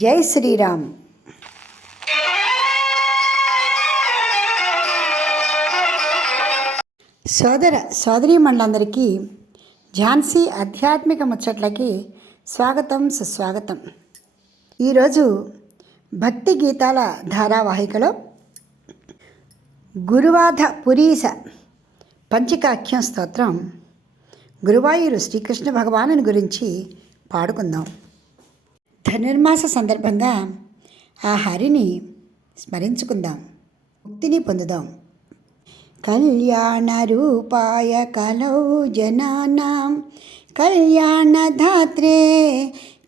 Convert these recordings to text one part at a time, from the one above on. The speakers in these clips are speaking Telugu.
జై శ్రీరామ్. సోదరీమణులందరికీ ఝాన్సీ ఆధ్యాత్మిక ముచ్చట్లకి స్వాగతం, సుస్వాగతం. ఈరోజు భక్తి గీతాల ధారావాహికలో గురువాధ పురీశ పంచకాఖ్యం స్తోత్రం గురువాయూరు శ్రీకృష్ణ భగవానుని గురించి పాడుకుందాం. ధనుర్మాస సందర్భంగా ఆ హరిని స్మరించుకుందాం, ముక్తిని పొందుదాం. కళ్యాణ రూపాయ కలౌ జనానాం కళ్యాణధాత్రే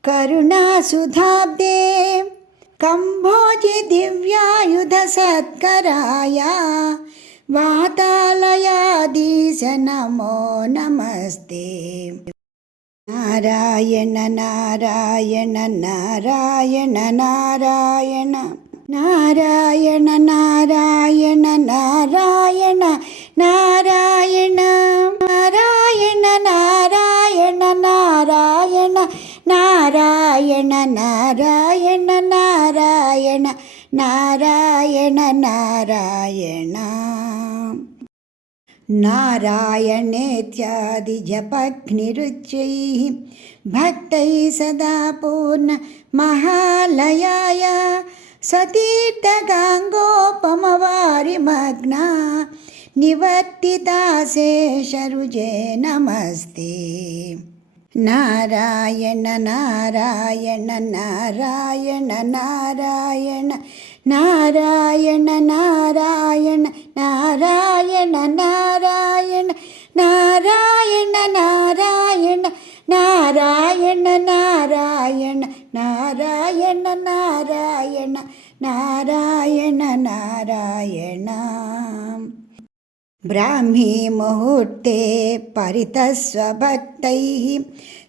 కరుణాసుధాబ్దే కంభోజి దివ్యాయుధ సత్కరాయ వాతాలయాధీశ నమో నమస్తే. నారాయణ నారాయణ నారాయణ నారాయణ నారాయణ నారాయణ నారాయణ నారాయణ నారాయణ నారాయణ నారాయణ నారాయణ నారాయణ నారాయణ నారాయణ నారాయణ నారాయణేత్యాది జపఘ్నిరుచ్యైః భక్తైః సదా పూర్ణ మహాలయాయ సతీర్థగాంగోపమవారిమగ్నా నివర్తితాశేషరుజే నమస్తే. నారాయణ నారాయణ నారాయణ నారాయణ నారాయణ నారాయణ నారాయణ నారాయణ నారాయణ నారాయణ నారాయణ నారాయణ నారాయణ నారాయణ నారాయణ నారాయణ. బ్రాహ్మీ ముహూర్తే పరితస్వభక్తైః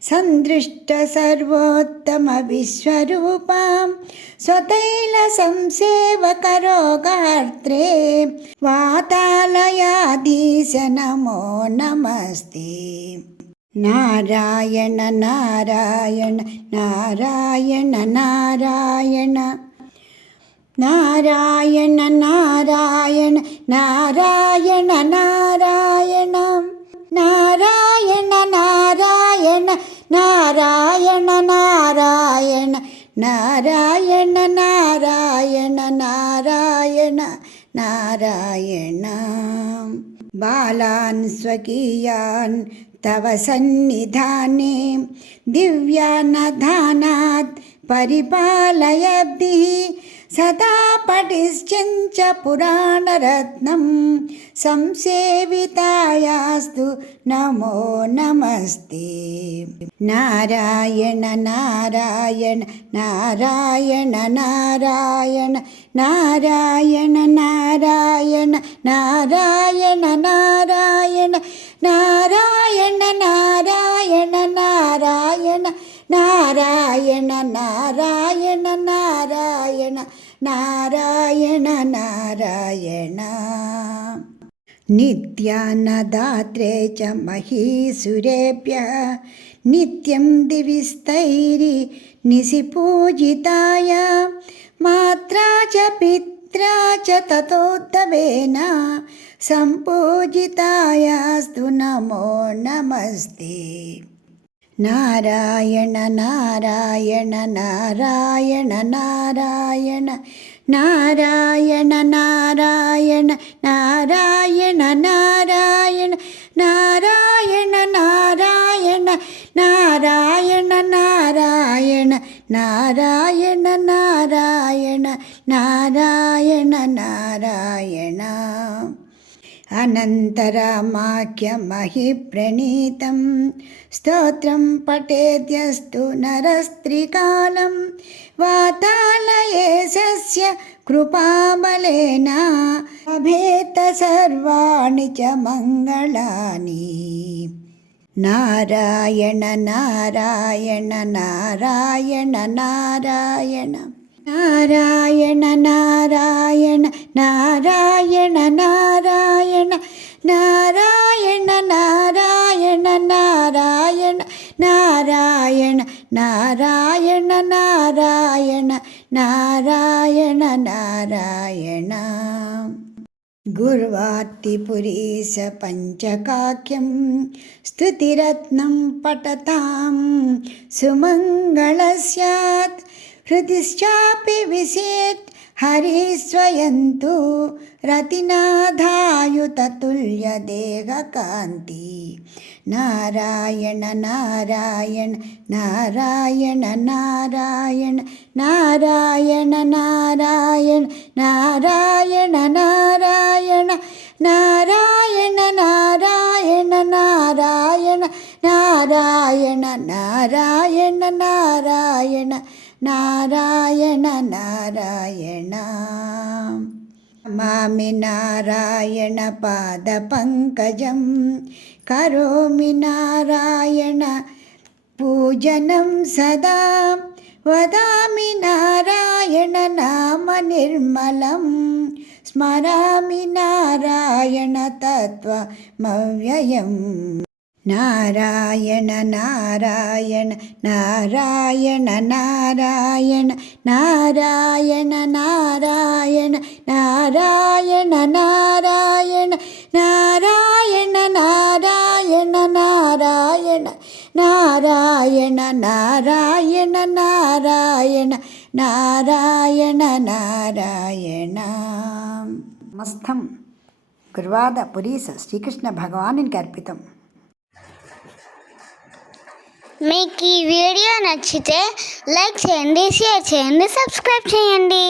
సందృష్ట సర్వోత్తమ విశ్వరూపాం స్వతైల సంసేవకరోగార్త్రే వాతాలయాధీశ నమో నమస్తే. నారాయణ నారాయణ నారాయణ నారాయణ నారాయణ నారాయణ నారాయణ నారాయణ నారాయణ నారాయణ నారాయణ నారాయణ నారాయణ నారాయణ నారాయణ నారాయణ. బాలాన్ స్వకీయాన్ తవ సన్నిధానే దివ్యానధానాత్ పరిపాలయబ్ధిః సదా పఠిశ్చంచ పురాణరత్నం సంసేవితాయాస్తు నమో నమస్తే. నారాయణ నారాయణ నారాయణ నారాయణ నారాయణ నారాయణ నారాయణ నారాయణ నారాయణ నారాయణ నారాయణ నారాయణ నారాయణ నారాయణ నారాయణ నారాయణ. నిత్యాన్నదాత్రే చ మహీసురేభ్యః నిత్యం దివిస్తైరి నిశిపూజితాయ మాత్రా చ పిత్రా చ తతోత్తవేన సంపూజితాయాస్తు నమో నమస్తే. నారాయణ నారాయణ నారాయణ నారాయణ నారాయణ నారాయణ నారాయణ నారాయణ నారాయణ నారాయణ నారాయణ నారాయణ నారాయణ నారాయణ నారాయణ నారాయణ. అనంతరామాఖ్యమహిప్రణీతం స్తోత్రం పఠేద్యస్తు నరస్త్రీకాలం వాతాలయేశస్య కృపాబలేన అభేత సర్వాణి చ మంగళాని. నారాయణ నారాయణ నారాయణ నారాయణ నారాయణ నారాయణ నారాయణ నారాయణ నారాయణ నారాయణ నారాయణ నారాయణ నారాయణ నారాయణ నారాయణ నారాయణ. గుర్వార్తిపురీశ పంచకాఖ్యం స్తుతిరత్నం పఠతాం సుమంగళ స్యాత్. హృదిశ్చాపి విసేత్ హరి స్వయంతు రతినాథాయుతతుల్యదేహకాంతి. నారాయణ నారాయణ నారాయణ నారాయణ నారాయణ నారాయణ నారాయణ నారాయణ నారాయణ నారాయణ నారాయణ నారాయణ నారాయణ నారాయణ నారాయణ నారాయణ. నమామి నారాయణ పాద పంకజం కరోమి నారాయణ పూజనం సదా. వదామి నారాయణ నామ నిర్మలం స్మరామి నారాయణ తత్వమవ్యయం. నారాయణ నారాయణ నారాయణ నారాయణ నారాయణ నారాయణ నారాయణ నారాయణ నారాయణ నారాయణ నారాయణ నారాయణ నారాయణ నారాయణ నారాయణ నారాయణ. సమస్తం గురువాదపురీశ శ్రీకృష్ణ భగవానునికి అర్పితం. మీకు ఈ వీడియో నచ్చితే లైక్ చేయండి, షేర్ చేయండి, సబ్స్క్రైబ్ చేయండి.